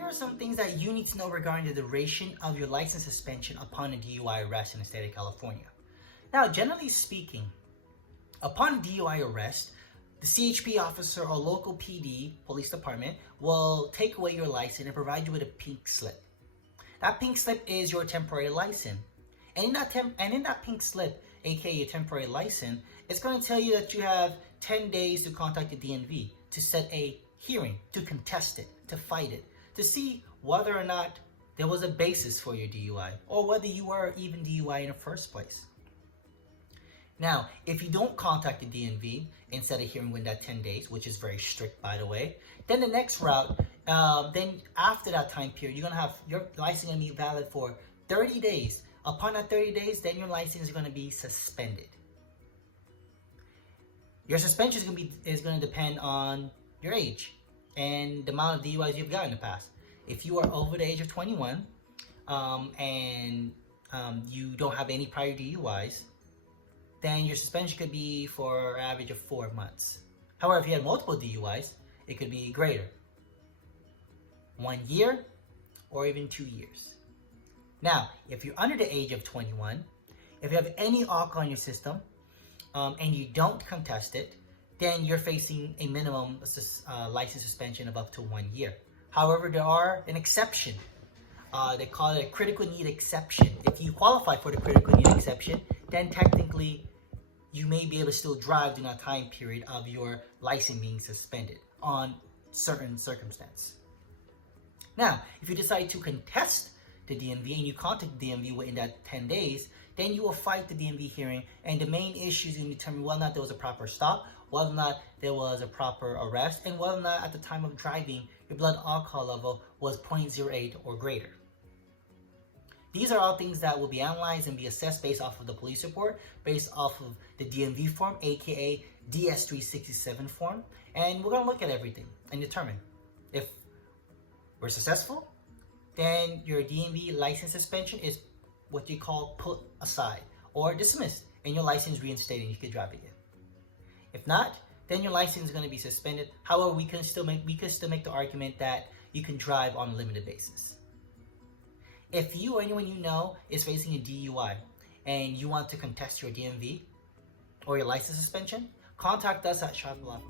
Here are some things that you need to know regarding the duration of your license suspension upon a DUI arrest in the state of California. Now, generally speaking, upon a DUI arrest, the CHP officer or local PD, police department, will take away your license and provide you with a pink slip. That pink slip is your temporary license. And in that pink slip, aka your temporary license, it's going to tell you that you have 10 days to contact the DMV to set a hearing, to contest it, to fight it, to see whether or not there was a basis for your DUI or whether you were even DUI in the first place. Now, if you don't contact the DMV and set a hearing within that 10 days, which is very strict, by the way, then the next route, then after that time period, you're going to have your license going to be valid for 30 days. Upon that 30 days, then your license is going to be suspended. Your suspension is going to depend on your age and the amount of DUIs you've got in the past. If you are over the age of 21 and you don't have any prior DUIs, then your suspension could be for an average of 4 months. However, if you had multiple DUIs, it could be greater. 1 year or even 2 years. Now, if you're under the age of 21, if you have any alcohol in your system and you don't contest it, then you're facing a minimum license suspension of up to 1 year. However, there are an exception. They call it a critical need exception. If you qualify for the critical need exception, then technically you may be able to still drive during that time period of your license being suspended on certain circumstances. Now, if you decide to contest the DMV and you contact the DMV within that 10 days, then you will fight the DMV hearing, and the main issues in determining whether or not there was a proper stop, whether or not there was a proper arrest, and whether or not at the time of driving your blood alcohol level was 0.08 or greater. These are all things that will be analyzed and be assessed based off of the police report, based off of the DMV form, aka DS367 form, and we're going to look at everything and determine if we're successful, then your DMV license suspension is what you call put aside or dismissed, and your license reinstated and you can drive again. If not, then your license is going to be suspended. However, we can still make the argument that you can drive on a limited basis. If you or anyone you know is facing a DUI and you want to contest your DMV or your license suspension, contact us at wshaw.